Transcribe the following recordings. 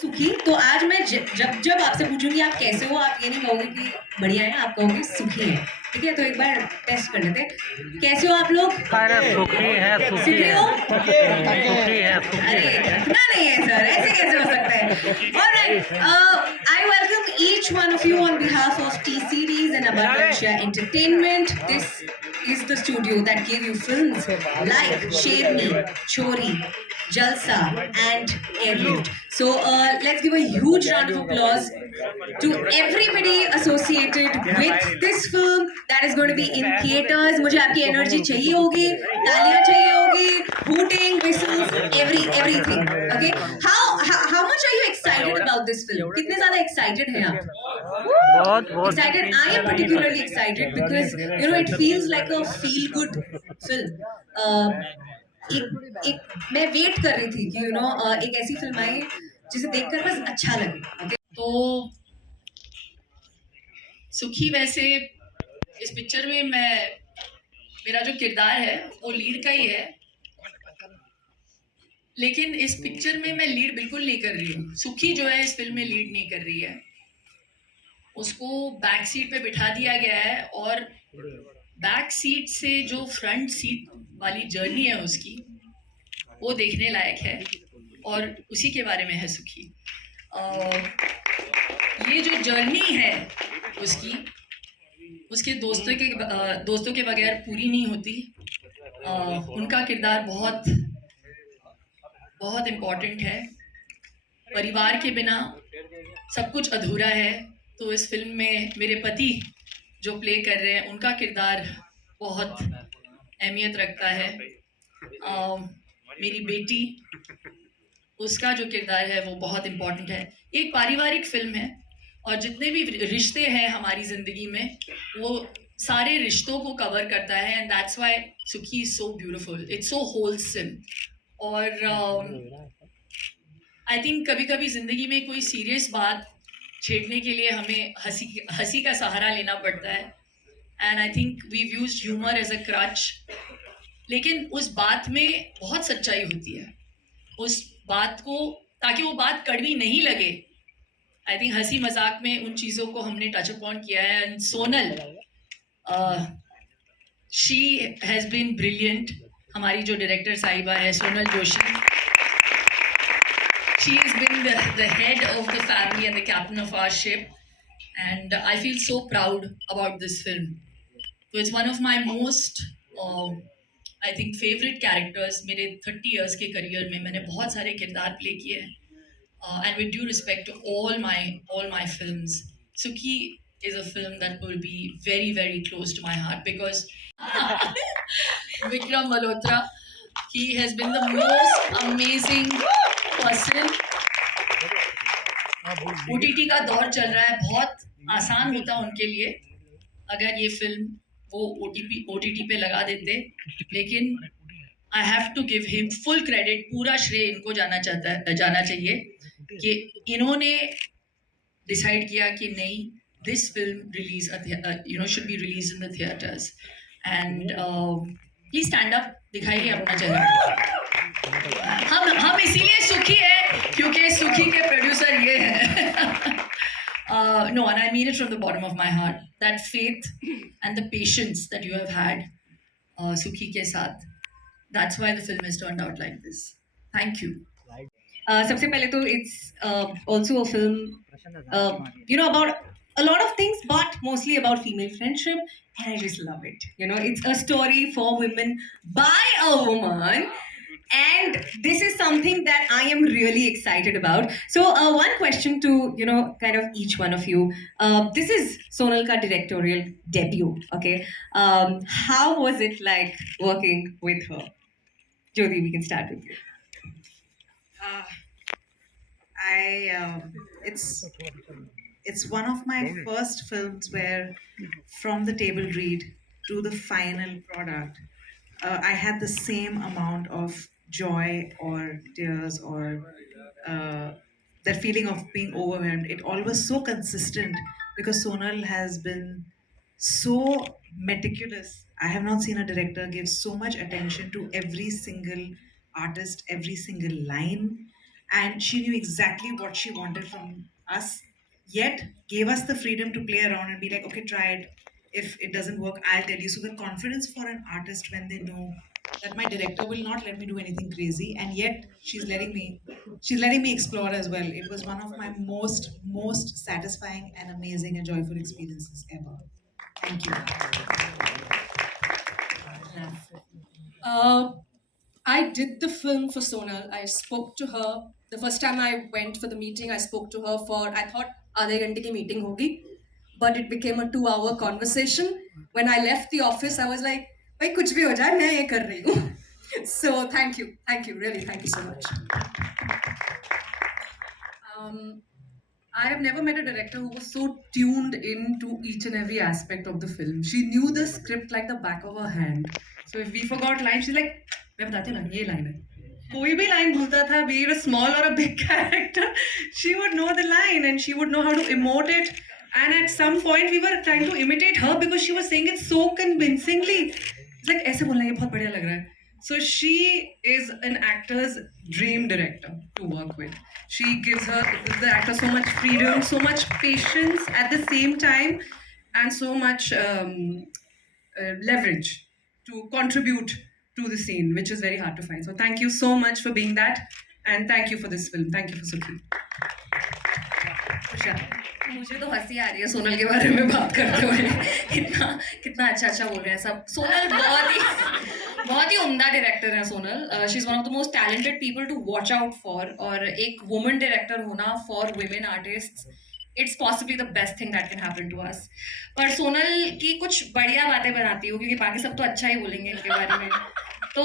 सुखी। तो आज मैं जब जब आपसे पूछूंगी आप कैसे हो, आप ये नहीं कहोगे कि बढ़िया है, आप कहोगे सुखी है। ठीक है, तो एक बार टेस्ट कर लेते हैं। कैसे हो आप लोग? अरे सुखी है, सुखी सुखी है, हो? सुखी है, सुखी अरे है। इतना नहीं है सर, ऐसे कैसे हो सकता है? Alright, I welcome each one of you on behalf of T Series and Abundance Entertainment. This is the studio that gave you films like Share Me, Chori, Jalsa, and Airlift. So let's give a huge round of applause to everybody associated with this film that is going to be in theaters. मुझे आपकी energy चाहिए होगी, तालियां चाहिए होगी, hooting, whistles, everything. Okay, how much are you excited about this film? कितने ज़्यादा excited हैं आप? बहुत बहुत Excited. I am particularly excited because it feels like a feel good film. एक मैं वेट कर रही थी कि एक ऐसी फिल्म आए जिसे देखकर बस अच्छा लगे। Okay? तो सुखी वैसे इस पिक्चर में मेरा जो किरदार है वो लीड का ही है, लेकिन इस पिक्चर में मैं लीड बिल्कुल नहीं कर रही हूँ। सुखी जो है इस फिल्म में लीड नहीं कर रही है, उसको बैक सीट पे बिठा दिया गया है और बैक सीट से जो फ्रंट सीट वाली जर्नी है उसकी, वो देखने लायक है और उसी के बारे में है सुखी। ये जो जर्नी है उसके दोस्तों के बगैर पूरी नहीं होती। उनका किरदार बहुत बहुत इम्पोर्टेंट है। परिवार के बिना सब कुछ अधूरा है। तो इस फिल्म में मेरे पति जो प्ले कर रहे हैं उनका किरदार बहुत अहमियत रखता है। मेरी बेटी, उसका जो किरदार है वो बहुत इम्पोर्टेंट है। एक पारिवारिक फिल्म है और जितने भी रिश्ते हैं हमारी ज़िंदगी में वो सारे रिश्तों को कवर करता है, एंड दैट्स व्हाई सुखी is so beautiful, it's so wholesome. और आई थिंक कभी कभी ज़िंदगी में कोई सीरियस बात छेड़ने के लिए हमें हंसी का सहारा लेना पड़ता है, and I think we used humour as a crutch. लेकिन उस बात में बहुत सच्चाई होती है, उस बात को, ताकि वो बात कड़वी नहीं लगे। आई थिंक हंसी मजाक में उन चीज़ों को हमने टच अपॉन किया है। And Sonal, she has been brilliant. हमारी जो डायरेक्टर साहिबा है Sonal Joshi, she has been the head of the family and the captain of our ship, and I feel so proud about this film. So it's one of my most I think favorite characters. मेरे 30 years के career में मैंने बहुत सारे किरदार play किए हैं, and with due respect to all my films, Sukhi is a film that will be very very close to my heart because Vikram Malhotra, he has been the most amazing person. OTT का दौर चल रहा है, बहुत आसान होता उनके लिए अगर ये फिल्म वो OTT पे लगा देते, लेकिन I have to give him full credit. पूरा श्रेय इनको जाना चाहिए कि इन्होंने डिसाइड किया कि नहीं, this film release should be release in the theatres. And please stand up, दिखाइए अपना चेहरा। हम इसीलिए सुखी है क्योंकि सुखी के प्रोड्यूसर ये हैं। No, and I mean it from the bottom of my heart. That faith and the patience that you have had, Sukhi ke saath, that's why the film has turned out like this. Thank you. सबसे पहले तो it's also a film about a lot of things, but mostly about female friendship, and I just love it. It's a story for women by a woman, and this is something that I am really excited about. So one question to kind of each one of you. This is Sonal ka directorial debut. Okay, how was it like working with her? Jyoti, we can start with you. It's one of my first films where, from the table read to the final product, I had the same amount of joy or tears or that feeling of being overwhelmed. It all was so consistent because Sonal has been so meticulous. I have not seen a director give so much attention to every single artist, every single line. and she knew exactly what she wanted from us, yet gave us the freedom to play around and be like, okay, try it. If it doesn't work, I'll tell you. So the confidence for an artist when they know that my director will not let me do anything crazy, and yet she's letting me explore as well. It was one of my most satisfying and amazing and joyful experiences ever. Thank you. I did the film for Sonal. I spoke to her. The first time I went for the meeting, I spoke to her for, I thought, आधे घंटे की meeting होगी. But it became a 2-hour conversation. When I left the office, I was like, भाई कुछ भी हो जाए, मैं ये कर रही हूँ. So thank you, really, thank you so much. I have never met a director who was so tuned into each and every aspect of the film. She knew the script like the back of her hand. So if we forgot lines, she's like, मैं बताती हूँ ना, ये line है. कोई भी line भूलता था, be it a small or a big character, she would know the line and she would know how to emote it. And at some point, we were trying to imitate her because she was saying it so convincingly. It's like, ऐसे बोलना ये बहुत बढ़िया लग रहा है. So she is an actor's dream director to work with. She gives the actor so much freedom, so much patience at the same time, and so much leverage to contribute to the scene, which is very hard to find. So thank you so much for being that, and thank you for this film. Thank you for Sukhi. मुझे तो हंसी आ रही है सोनल के बारे में बात करते हुए. कितना अच्छा बोल रहे हैं सब. सोनल बहुत ही उम्दा डायरेक्टर है Sonal. She is one of the most talented people to watch out for. और एक वुमन डायरेक्टर होना for women artists, it's possibly the best thing that can happen to us. पर सोनल की कुछ बढ़िया बातें बनाती हो, क्योंकि बाकी सब तो अच्छा ही बोलेंगे इनके बारे में. तो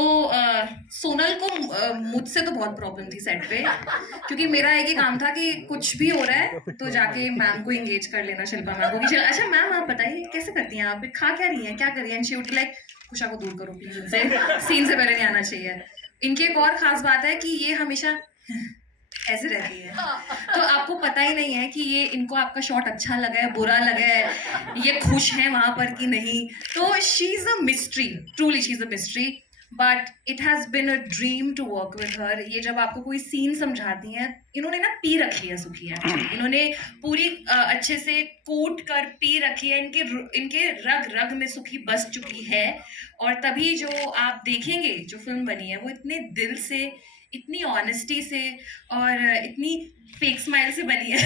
सोनल को मुझसे तो बहुत प्रॉब्लम थी सेट पे, क्योंकि मेरा एक ही काम था कि कुछ भी हो रहा है तो जाके मैम को एंगेज कर लेना, शिल्पा मैम को, कि अच्छा मैम आप बताइए कैसे करती हैं, आप खा क्या रही हैं, क्या कर रही हैं. एंड शी वुड लाइक, कुशा को दूर करो प्लीज, इनसे सीन से पहले नहीं आना चाहिए. इनकी एक और खास बात है कि ये हमेशा ऐसे रहती है, तो आपको पता ही नहीं है कि ये इनको आपका शॉट अच्छा लगा है, बुरा लगा है, ये खुश हैं वहाँ पर कि नहीं. तो she is a mystery, truly she is a mystery. But it has been a dream to work with her. ये जब आपको कोई सीन समझाती हैं, इन्होंने ना पी रखी है सुखी है, इन्होंने पूरी अच्छे से कोट कर पी रखी है. इनके रग रग में सुखी बस चुकी है. और तभी जो आप देखेंगे जो फिल्म बनी है, वो इतने दिल से, इतनी ऑनेस्टी से और इतनी फेक स्माइल से बनी है.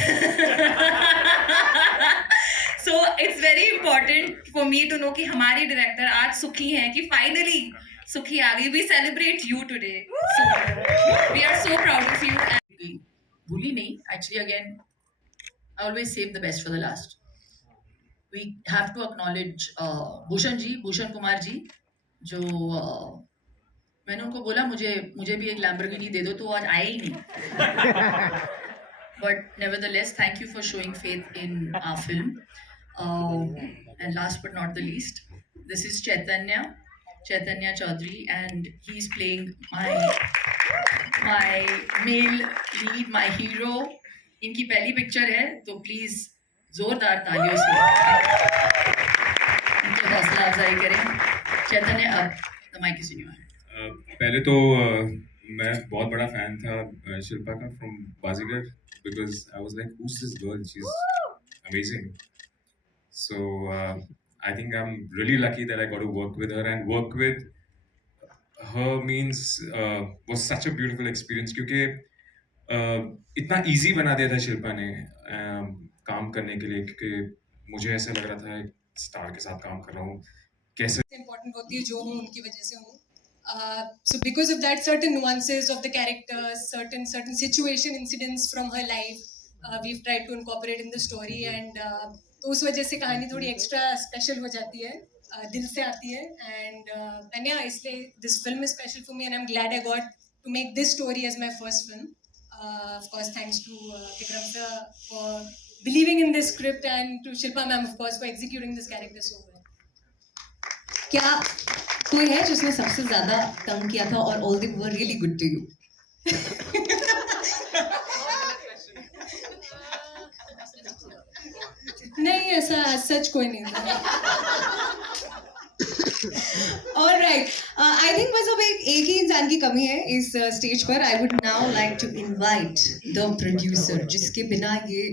So it's very important for me to know कि हमारी डायरेक्टर आज सुखी हैं, कि फाइनली सुखी आ गई. We celebrate you today. We are so proud of you. भूली नहीं, actually again I always save the best for the last. We have to acknowledge Bhushan Kumar ji, जो मैंने उनको बोला मुझे भी एक लैम्बोर्गिनी दे दो, तो आज आए ही नहीं. But nevertheless, thank you for showing faith in our film. And last but not the least, this is Chaitanya Chaudhary, and he's playing my male lead, my hero. इनकी पहली पिक्चर है, तो प्लीज जोरदार तालियों से इनकी हौसला अफजाई करें. चैतन्य, अब the mic is in your hand. पहले तो मैं बहुत बड़ा फैन था शिल्पा का from Baazigar, because I was like, who is this girl, she is amazing. So I think I'm really lucky that I got to work with her, and work with her was such a beautiful experience, क्योंकि इतना easy बना दिया था शिल्पा ने काम करने के लिए, क्योंकि मुझे ऐसा लग रहा था स्टार के साथ काम कर रहा हूँ. कैसे इम्पोर्टेंट होती है जो हूँ उनकी वजह से हूँ. So because of that, certain nuances of the characters, certain situation incidents from her life, we've tried to incorporate in the story, and तो उस वजह से कहानी थोड़ी एक्स्ट्रा स्पेशल हो जाती है, दिल से आती है. एंड या इसलिए this film is special for me, and I am glad I got to make this story as my first film. Of course thanks to Vikram sir for believing in this script, and to Shilpa ma'am of course for executing this character so well. क्या कोई है जिसने सबसे ज्यादा तंग किया था और all they were really good to you? नहीं, ऐसा सच कोई नहीं था. Alright, I think बस अब एक ही इंसान की कमी है इस स्टेज पर. I would now like to invite the producer, जिसके बिना ये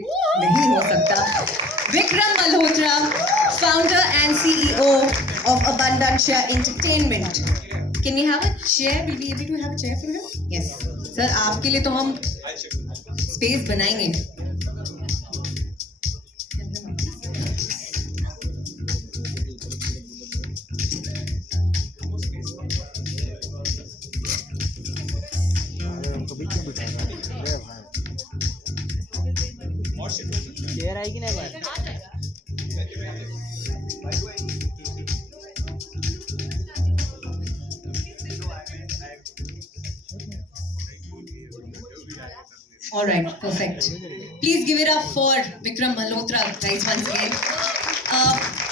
नहीं हो सकता. Vikram Malhotra, founder and CEO of Abundancia Entertainment. Can we have a chair? Will we be able to have a chair for him? Yes. Sir, आपके लिए तो हम space बनाएंगे. शेयर आएगी ना बात. All right, perfect. Please give it up for Vikram Malhotra, guys, once again.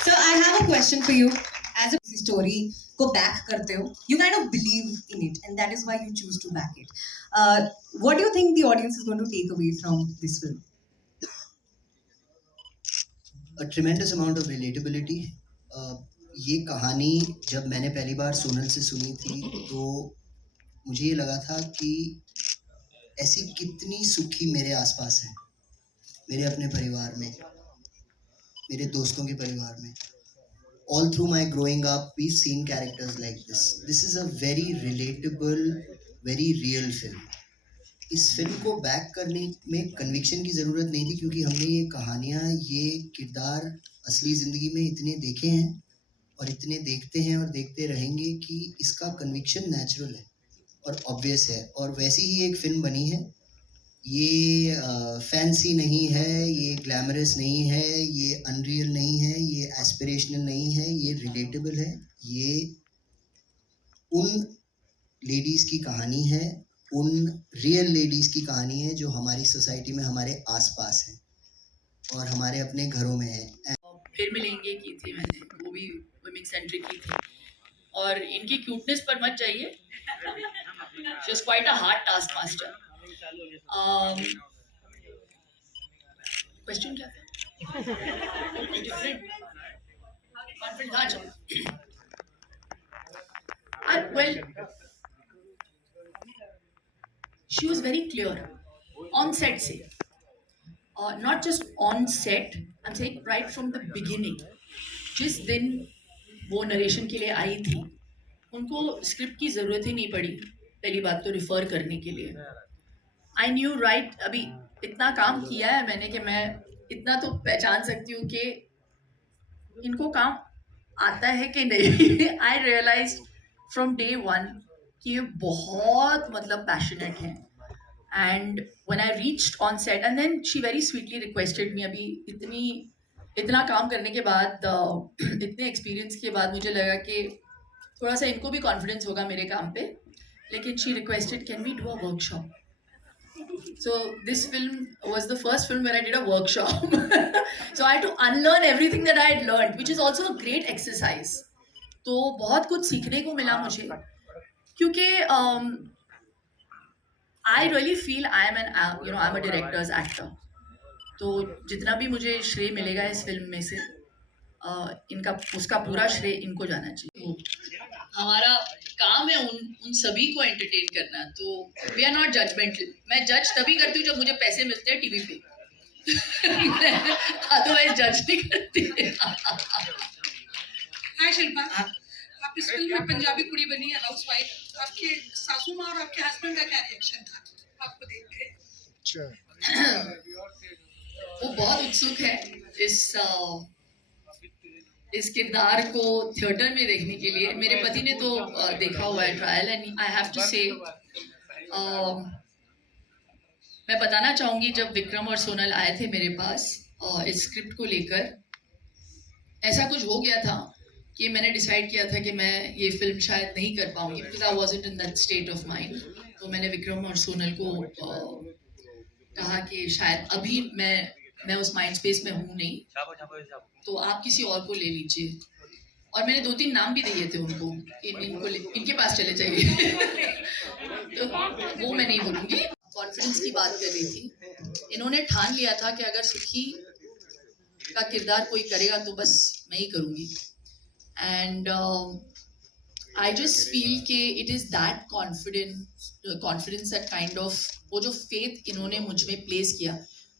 So I have a question for you. As a story को back करते हो, you kind of believe in it, and that is why you choose to back it. What do you think the audience is going to take away from this film? A tremendous amount of relatability. ये कहानी जब मैंने पहली बार सोनल से सुनी थी तो मुझे ये लगा था कि ऐसी कितनी सुखी मेरे आसपास हैं, मेरे अपने परिवार में, मेरे दोस्तों के परिवार में. All through my growing up, we've seen characters like this. This is a very relatable, very real film. इस फिल्म को बैक करने में कन्विक्शन की ज़रूरत नहीं थी क्योंकि हमने ये कहानियाँ, ये किरदार असली ज़िंदगी में इतने देखे हैं और इतने देखते हैं और देखते रहेंगे कि इसका कन्विक्शन नेचुरल है और ऑब्वियस है. और वैसी ही एक फ़िल्म बनी है. ये फैंसी नहीं है, ये ग्लैमरस नहीं है, ये अनरियल नहीं है, ये एस्पिरेशनल नहीं है, ये रिलेटेबल है. ये उन लेडीज़ की कहानी है, उन रियल लेडीज़ की कहानी है जो हमारी सोसाइटी में हमारे आसपास हैं और हमारे अपने घरों में है. फिर मिलेंगे की थी मैंने, वो भी वुमेन सेंट्रिक की थी. और इनकी क्यूटनेस पर मत जाइए, she was quite a hard task master. Question क्या था? डिफरेंट कॉन्फिडेंट था. चलो. Well, she was very clear on set से, not just on set, I'm saying right from the beginning. जिस दिन वो नरेशन के लिए आई थी, उनको स्क्रिप्ट की ज़रूरत ही नहीं पड़ी. पहली बात तो रिफ़र करने के लिए. आई न्यू राइट, अभी इतना काम किया है मैंने कि मैं इतना तो पहचान सकती हूँ कि इनको काम आता है कि नहीं. I realise from day one कि ये बहुत मतलब पैशनेट हैं. And when I reached on set and then she very sweetly requested me. अभी इतना काम करने के बाद, इतने एक्सपीरियंस के बाद मुझे लगा कि थोड़ा सा इनको भी कॉन्फिडेंस होगा मेरे काम पे. लेकिन she requested can we do a workshop. So this film was the first film where I did a workshop. So I had to unlearn everything that I had learned, which is also a great exercise. तो बहुत कुछ सीखने को मिला मुझे क्योंकि I really feel I'm a director's actor. तो जितना भी मुझे श्रेय मिलेगा इस फिल्म में से, उसका पूरा श्रेय इनको जाना चाहिए. हमारा काम है उन सभी को एंटरटेन करना. तो वी आर नॉट जजमेंटल. मैं जज तभी करती हूँ जब मुझे पैसे मिलते हैं टीवी पे. अदरवाइज जज नहीं करती. हाय शिल्पा, आप इस फिल्म में पंजाबी कुड़ी बनी है, हाउसवाइफ. आपके सासू माँ और आपके हस्बैंड का क्या रिएक्शन था आपको देख के? वो बहुत उत्सुक है इस किरदार को थिएटर में देखने के लिए. मेरे पति ने तो देखा हुआ है trial. And I have to say, मैं बताना चाहूँगी जब विक्रम और सोनल आए थे मेरे पास इस स्क्रिप्ट को लेकर, ऐसा कुछ हो गया था कि मैंने डिसाइड किया था कि मैं ये फिल्म शायद नहीं कर पाऊँगी because I wasn't in that state of mind. तो मैंने विक्रम और सोनल को कहा कि शायद अभी मैं उस माइंड स्पेस में हूँ नहीं, तो आप किसी और को ले लीजिए. और मैंने 2-3 नाम भी दिए थे उनको, इनके पास चले जाइए. तो वो मैं नहीं बोलूँगी. कॉन्फिडेंस की बात कर रही थी. इन्होंने ठान लिया था कि अगर सुखी का किरदार कोई करेगा तो बस मैं ही करूँगी. एंड I just feel कि it is that confidence that kind of वो जो faith इन्होंने मुझ में place किया,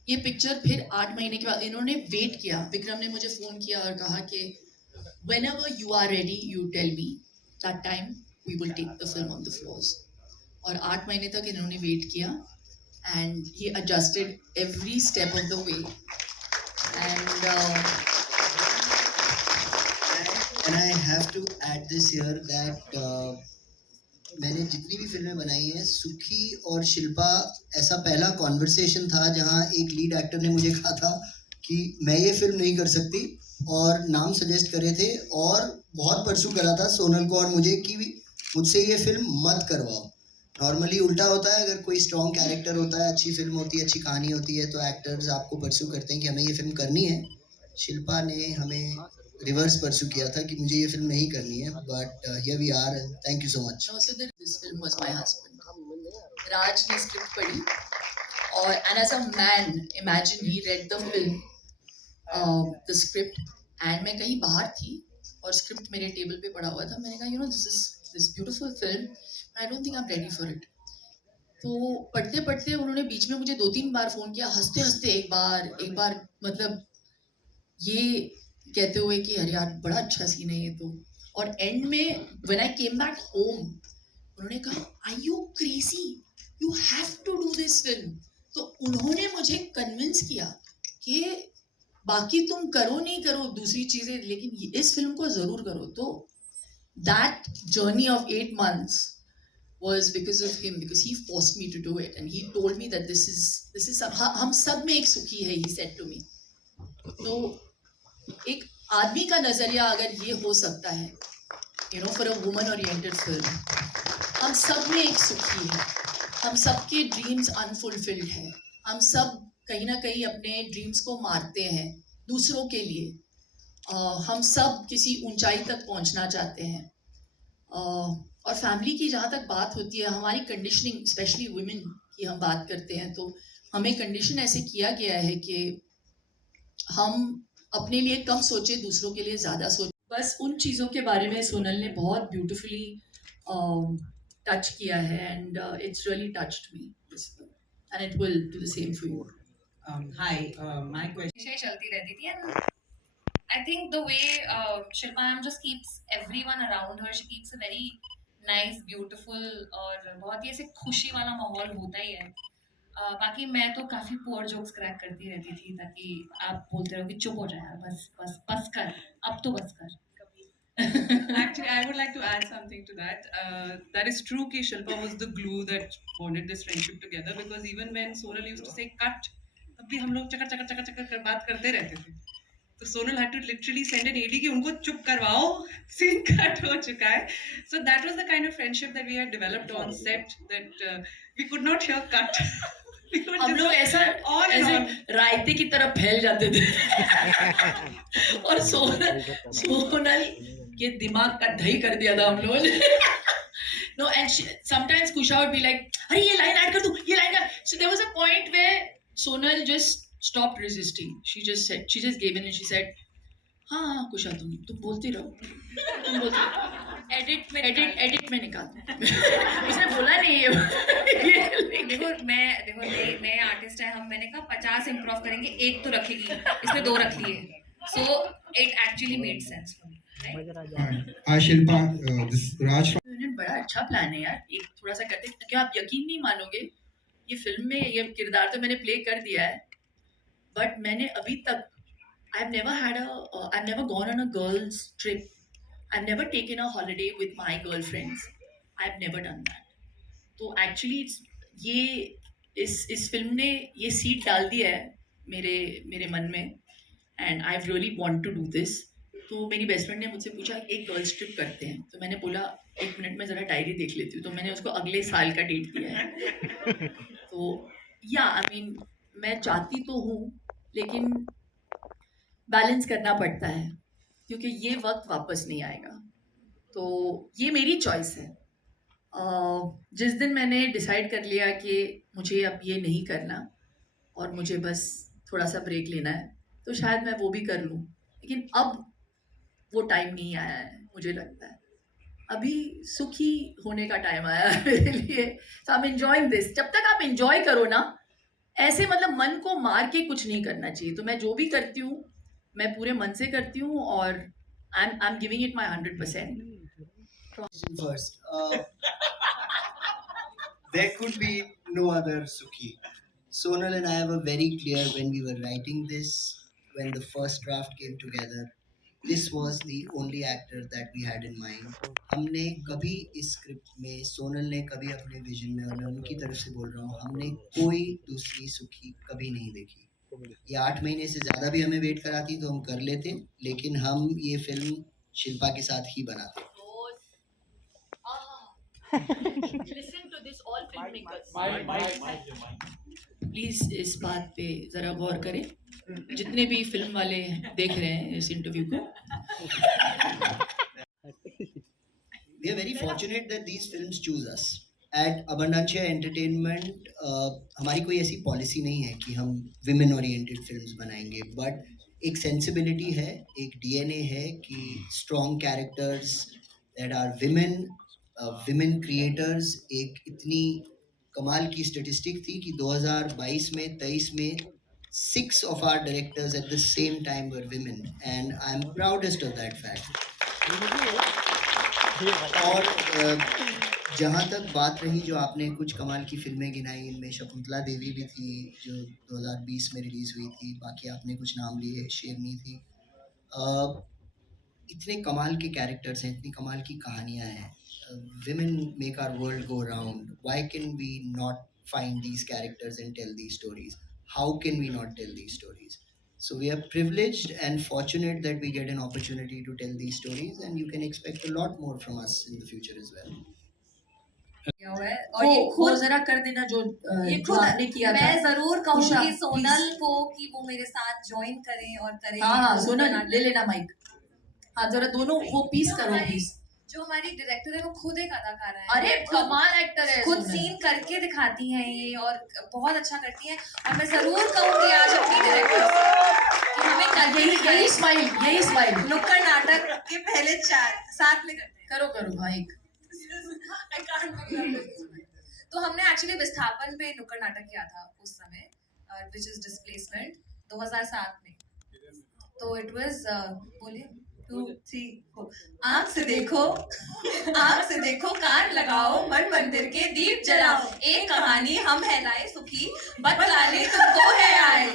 ये पिक्चर फिर 8 महीने के बाद इन्होंने वेट किया. विक्रम ने मुझे फ़ोन किया और कहा कि whenever you are ready, you tell me. That time we will take the film on the floors. और 8 महीने तक इन्होंने वेट किया and he adjusted every step of the way. And And I have to add this here that मैंने जितनी भी फिल्में बनाई हैं, सुखी और शिल्पा ऐसा पहला कॉन्वर्सेशन था जहां एक लीड एक्टर ने मुझे कहा था कि मैं ये फिल्म नहीं कर सकती और नाम सजेस्ट करे थे और बहुत परसू करा था सोनल को और मुझे कि मुझसे ये फिल्म मत करवाओ. नॉर्मली उल्टा होता है, अगर कोई स्ट्रॉन्ग कैरेक्टर होता है, अच्छी फिल्म होती है, अच्छी कहानी होती है तो एक्टर्स आपको परसू करते हैं कि हमें ये फिल्म करनी है. शिल्पा ने हमें रिवर्स परसू किया था कि मुझे ये फिल्म नहीं करनी है, but here we are and thank you so much. no, so this film was my husband. Raj ने स्क्रिप्ट पढ़ी और and as a man, imagine he read the film, the script, and मैं कहीं बाहर थी और स्क्रिप्ट मेरे table पे पड़ा हुआ था. मैंने कहा this beautiful film, I don't think I'm ready for it. तो पढ़ते पढ़ते उन्होंने बीच में मुझे 2-3 बार फ़ोन किया, हंसते हंसते एक बार मतलब ये कहते हुए कि अरे यार बड़ा अच्छा सीन है ये तो. और एंड में when I came back home उन्होंने कहा are you crazy, you have to do this film. तो उन्होंने मुझे कन्विंस किया कि बाकी तुम करो नहीं करो दूसरी चीज़ें, लेकिन इस फिल्म को ज़रूर करो. तो that journey of 8 months was because of him, because he forced me to do it and he told me that this is हम सब में एक सुखी है, he said to me. तो एक आदमी का नजरिया अगर ये हो सकता है, you know, for a woman oriented film, हम सब में एक सुखी है, हम सब के ड्रीम्स अनफुलफिल्ड है, हम सब कहीं ना कहीं अपने ड्रीम्स को मारते हैं दूसरों के लिए, हम सब किसी ऊंचाई तक पहुंचना चाहते हैं. और फैमिली की जहाँ तक बात होती है, हमारी कंडीशनिंग स्पेशली वुमेन की हम बात करते हैं तो हमें कंडीशन ऐसे किया गया है कि हम अपने लिए कम सोचे, दूसरों के लिए ज़्यादा सोचे. बस उन चीज़ों के बारे में सोनल ने बहुत ब्यूटीफुली टच किया है and it's really touched me and it will do the same for you. Hi, my question. हमेशा ही चलती रहती थी and I think the way Shilpa ma'am just keeps everyone around her, she keeps a very nice beautiful और बहुत ही ऐसे खुशी वाला माहौल होता ही है. बाकी मैं तो काफ़ी पुअर जोक्स क्रैक करती रहती थी ताकि आप बोलते रहो कि चुप हो जाए यार, बस कर, अब तो बस कर. Actually, I would like to add something to that. That is true कि Shilpa was the glue that bonded this friendship together, because even when Sonal used to say cut, तब भी हम लोग चकर बात करते रहते थे. तो Sonal had to literally send an AD कि उनको चुप करवाओ, scene cut हो चुका है. So that was the kind of friendship that we had developed on set, that we could not hear cut. हम लोग ऐसा रायते की तरफ फैल जाते थे और सोनल के दिमाग का दही कर दिया था हम लोगों ने. No, and sometimes Kusha would be like, अरे ये लाइन ऐड कर दो, ये line. So there was a point where Sonal just stopped resisting. She just gave in and she said, हाँ कुशा तुम बोलती रहो. एडिट में निकाल. उसने बोला नहीं है. देखो नए आर्टिस्ट है हम, मैंने कहा 50 इम्प्रूव करेंगे, एक तो रखेगी, इसमें 2 रख लिए. So it actually made sense for me. Shilpa, this Raj. बड़ा अच्छा प्लान है यार, एक थोड़ा सा करते. क्या आप यकीन नहीं मानोगे, ये फिल्म में ये किरदार तो मैंने प्ले कर दिया है, बट मैंने अभी तक I've never gone on a girls trip. I've never taken a holiday with my girlfriends. I've never done that. तो actually ये इस फिल्म ने ये सीड डाल दिया है मेरे मन में, and I really want to do this. तो मेरी बेस्ट फ्रेंड ने मुझसे पूछा एक गर्ल्स ट्रिप करते हैं, तो मैंने बोला 1 मिनट में ज़रा डायरी देख लेती हूँ. तो मैंने उसको अगले साल का डेट दिया है. तो या आई मीन मैं चाहती तो हूँ, लेकिन बैलेंस करना पड़ता है क्योंकि ये वक्त वापस नहीं आएगा. तो ये मेरी चॉइस है. जिस दिन मैंने डिसाइड कर लिया कि मुझे अब ये नहीं करना और मुझे बस थोड़ा सा ब्रेक लेना है, तो शायद मैं वो भी कर लूँ, लेकिन अब वो टाइम नहीं आया है मुझे लगता है. अभी सुखी होने का टाइम आया है मेरे लिए. सो आई एम एंजॉयिंग दिस. जब तक आप एंजॉय करो ना, ऐसे मतलब मन को मार के कुछ नहीं करना चाहिए. तो मैं जो भी करती हूँ मैं पूरे मन से करती हूँ और I am giving it my 100%. First, there could be no other Sukhi. Sonal and I were very clear when we were writing this, when the first draft came together. This was the only actor that we had in mind. हमने कभी इस script में, सोनल ने कभी अपने vision में, और मैं उनकी तरफ से बोल रहा हूँ, हमने कोई दूसरी सुखी कभी नहीं देखी. ये 8 महीने से ज़्यादा भी हमें वेट कराती तो हम कर लेते, लेकिन हम ये फिल्म शिल्पा के साथ ही बनाते. Listen to this, all filmmakers. Please इस बात पे जरा गौर करें, जितने भी फिल्म वाले देख रहे हैं इस इंटरव्यू को. We are very fortunate that these films choose us. At Abundancia Entertainment, हमारी कोई ऐसी पॉलिसी नहीं है कि हम women oriented films बनाएंगे, but एक sensibility है, एक DNA है कि strong characters that are women creators. एक इतनी कमाल की स्टेटिस्टिक थी कि 2022 में 23 में 6 of our directors at the same time were women, and I am proudest of that fact. और जहाँ तक बात रही जो आपने कुछ कमाल की फिल्में गिनाई, इनमें शकुंतला देवी भी थी जो 2020 में रिलीज हुई थी, बाकी आपने कुछ नाम लिए, शेरनी थी. इतने कमाल के कैरेक्टर्स हैं, इतनी कमाल की कहानियाँ हैं. Women make our world go round. Why can we not find these characters and tell these stories? How can we not tell these stories? So we are privileged and fortunate that we get an opportunity to tell these stories, and you can expect a lot more from us in the future as well. और ये खुद जरा कर देना जो जो आपने किया था. मैं जरूर कहूंगी उषा, सोनल please. को कि वो मेरे साथ ज्वाइन करें और करें. हाँ सोनल ले लेना माइक. हाँ जरा दोनों वो पीस करो प्लीज. जो हमारी डायरेक्टर है वो खुद एक अदाकारा है. अरे कमाल एक्टर है. खुद सीन करके दिखाती हैं ये और बहुत अच्छा करती हैं. और मैं जरूर कहूंगी आज अपनी डायरेक्टर कि हमें यही स्माइल नुक्कड़ नाटक के पहले 4 साथ में करते हैं. करो माइक. तो हमने एक्चुअली विस्थापन पे नुक्कड़ नाटक किया था उस समय, विच इज डिस्प्लेसमेंट 2007 में. तो इट वाज बोलिए 2 3 4. आँख से देखो कान लगाओ, मन मंदिर के दीप जलाओ, एक कहानी हम है लाए सुखी, बतलाने तुमको है आए.